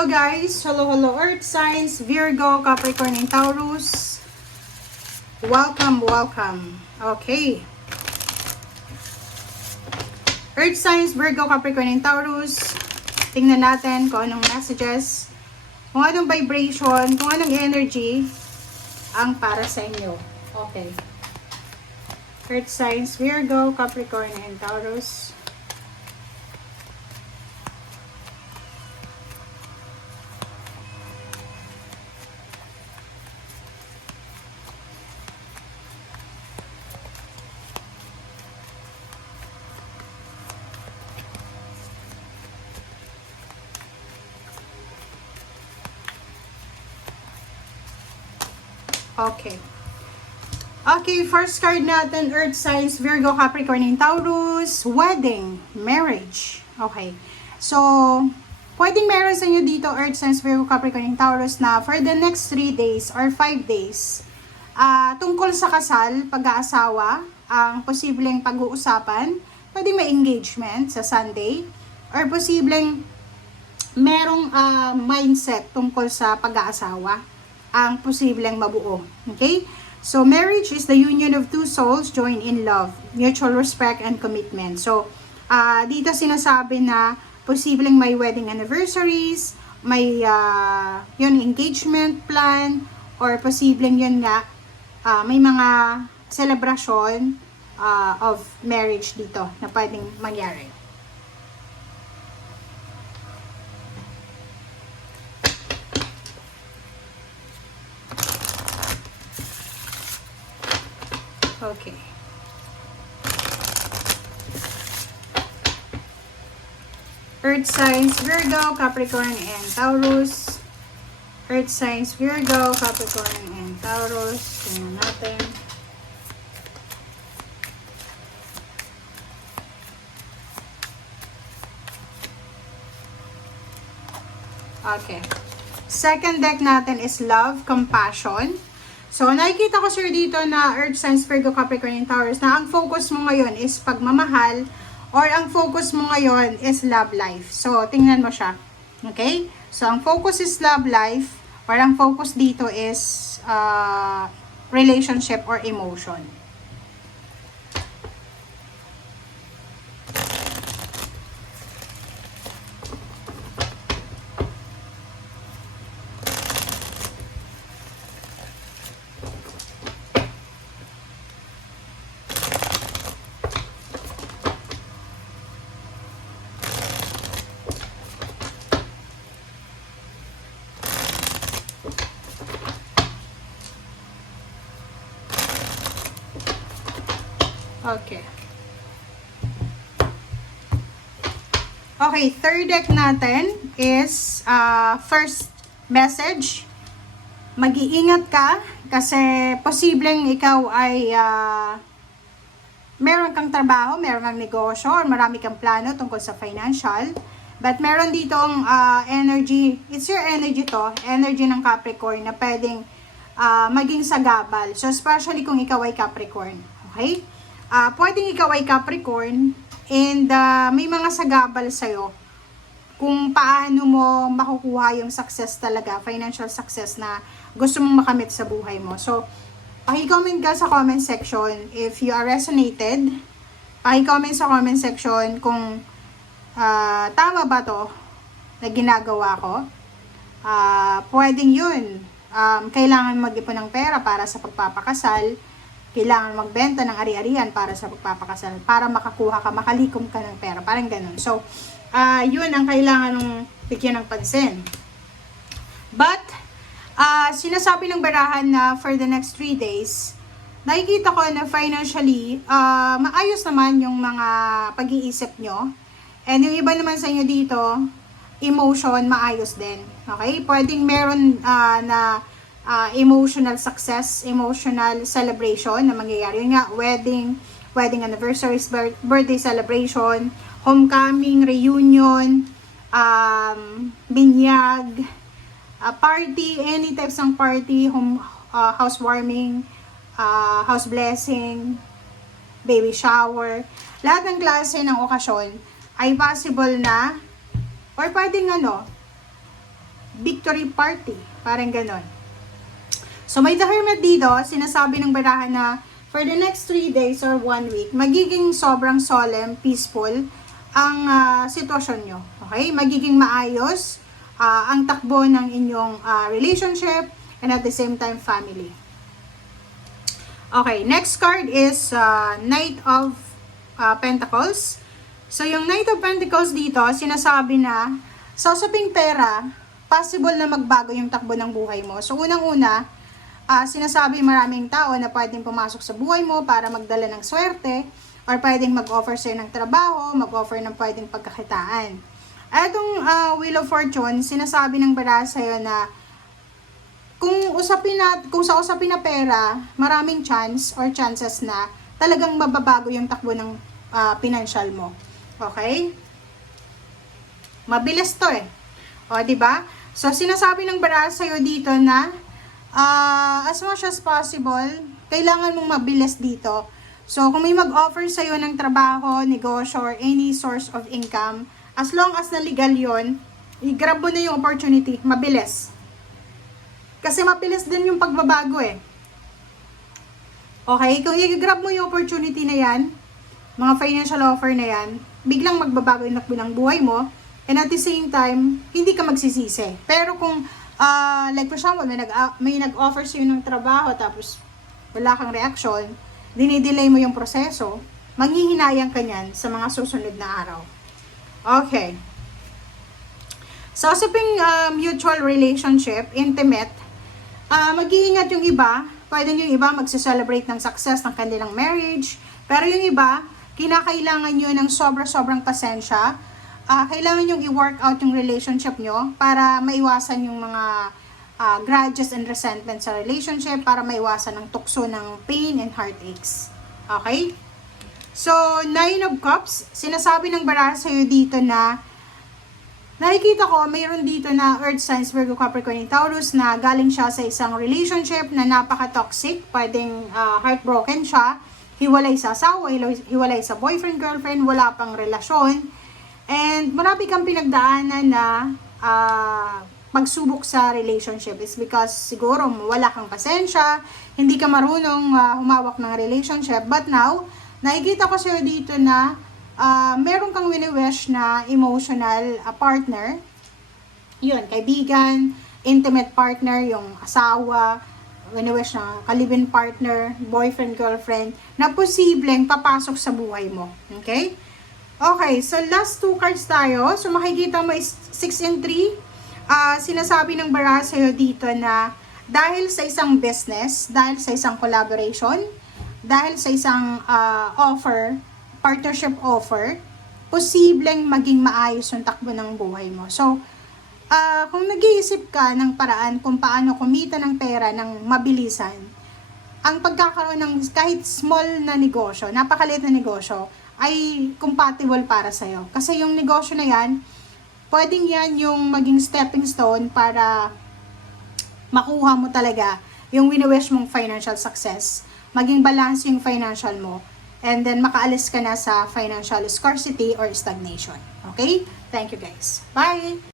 Hello guys! Hello Earth signs, Virgo, Capricorn, and Taurus. Welcome. Okay. Earth signs, Virgo, Capricorn, and Taurus. Tingnan natin kung anong messages, kung anong vibration, kung anong energy ang para sa inyo. Okay. Earth signs, Virgo, Capricorn, and Taurus. Okay, first card natin, Earth signs, Virgo, Capricorn, and Taurus. Wedding, marriage. Okay. So, pwedeng meron sa inyo dito, Earth signs, Virgo, Capricorn, and Taurus, na for the next 3 days or 5 days, tungkol sa kasal, pag-aasawa, ang posibleng pag-uusapan. Pwedeng may engagement sa Sunday, or posibleng merong mindset tungkol sa pag-aasawa ang posibleng mabuo. Okay? So, marriage is the union of two souls joined in love, mutual respect, and commitment. So, dito sinasabi na posibleng may wedding anniversaries, may engagement plan, or posibleng yun nga, may mga celebration of marriage dito na pwedeng mangyari. Okay. Earth signs, Virgo, Capricorn, and Taurus. Earth signs, Virgo, Capricorn, and Taurus. Tingnan natin. Okay. Second deck natin is Love, Compassion. So, nakikita ko sir dito na Earth signs, Virgo, Capricorn, and Taurus na ang focus mo ngayon is pagmamahal or ang focus mo ngayon is love life. So, tingnan mo siya. Okay? So, ang focus is love life or ang focus dito is relationship or emotion. Okay. Okay, third deck natin is first message. Mag-iingat ka kasi posibleng ikaw ay meron kang trabaho, meron kang negosyo, or marami kang plano tungkol sa financial. But meron ditong energy, it's your energy to, energy ng Capricorn na pwedeng maging sagabal. So, especially kung ikaw ay Capricorn. Okay? Pwedeng ikaw ay Capricorn and may mga sagabal sa'yo kung paano mo makukuha yung success talaga, financial success na gusto mong makamit sa buhay mo. So, paki-comment ka sa comment section if you are resonated. Paki-comment sa comment section kung tama ba to na ginagawa ko. Pwedeng yun. Kailangan mag-ipon ng pera para sa pagpapakasal. Kailangan magbenta ng ari-arian para sa pagpapakasal, para makakuha ka, makalikom ka ng pera, parang ganun. So, yun ang kailangan ng bigyan ng pansin. But, sinasabi ng barahan na for the next 3 days, nakikita ko na financially, maayos naman yung mga pag-iisip nyo. And yung iba naman sa inyo dito, emotion, maayos din. Okay? Pwedeng meron na emotional success, emotional celebration na mangyayari. Yun nga, wedding anniversaries, birthday celebration, homecoming, reunion, binyag, party, any types ng party, housewarming, house blessing, baby shower. Lahat ng klase ng okasyon ay possible na or pwedeng victory party. Parang ganon. So, may The Hermit dito, sinasabi ng barahan na for the next 3 days or 1 week, magiging sobrang solemn, peaceful ang sitwasyon nyo. Okay? Magiging maayos ang takbo ng inyong relationship and at the same time, family. Okay, next card is Knight of Pentacles. So, yung Knight of Pentacles dito, sinasabi na sa usaping pera, possible na magbago yung takbo ng buhay mo. So, unang-una, sinasabi maraming tao na pwedeng pumasok sa buhay mo para magdala ng swerte or pwedeng mag-offer sa'yo ng trabaho, mag-offer ng pwedeng pagkakitaan. Etong Wheel of Fortune, sinasabi ng bara sa'yo na kung sa usapin na pera, maraming chance or chances na talagang mababago yung takbo ng financial mo. Okay? Mabilis to eh. O, diba? So, sinasabi ng bara sa'yo dito na as much as possible, kailangan mong mabilis dito. So, kung may mag-offer sa'yo ng trabaho, negosyo, or any source of income, as long as na legal yun, i-grab mo na yung opportunity, mabilis. Kasi mabilis din yung pagbabago eh. Okay? Kung i-grab mo yung opportunity na yan, mga financial offer na yan, biglang magbabago yung takbo ng buhay mo, and at the same time, hindi ka magsisisi. Pero kung like for example, may nag-offer sa'yo ng trabaho tapos wala kang reaction, dinidelay mo yung proseso, manghihinayang ka niyan sa mga susunod na araw. Okay. Sa usaping mutual relationship, intimate, mag-iingat yung iba. Pwede yung iba magse-celebrate ng success ng kanilang marriage. Pero yung iba, kinakailangan nyo ng sobrang pasensya. Kailangan yung i-work out yung relationship nyo para maiwasan yung mga grudges and resentment sa relationship, para maiwasan ng tukso ng pain and heartaches. Okay? So, 9 of Cups, sinasabi ng baraha sa'yo dito na nakikita ko, mayroon dito na Earth signs, Virgo, Capricorn, and Taurus na galing siya sa isang relationship na napaka-toxic, pwedeng heartbroken siya, hiwalay sa asawa, hiwalay sa boyfriend, girlfriend, wala pang relasyon. And marami kang pinagdaanan na pagsubok sa relationship is because siguro wala kang pasensya, hindi ka marunong humawak ng relationship. But now, nakikita ko sa'yo dito na meron kang wini-wish na emotional partner. Yun, kaibigan, intimate partner, yung asawa, wini-wish na kalibin partner, boyfriend, girlfriend, na posibleng papasok sa buhay mo. Okay? Okay, so last 2 cards tayo. So makikita mo is 6 and 3. Sinasabi ng baraha sa'yo dito na dahil sa isang business, dahil sa isang collaboration, dahil sa isang offer, partnership offer, posibleng maging maayos yung takbo ng buhay mo. So, kung nag-iisip ka ng paraan kung paano kumita ng pera ng mabilisan, ang pagkakaroon ng kahit small na negosyo, napakaliit na negosyo, ay compatible para sa'yo. Kasi yung negosyo na yan, pwedeng yan yung maging stepping stone para makuha mo talaga yung wini-wish mong financial success, maging balance yung financial mo, and then makaalis ka na sa financial scarcity or stagnation. Okay? Thank you guys. Bye!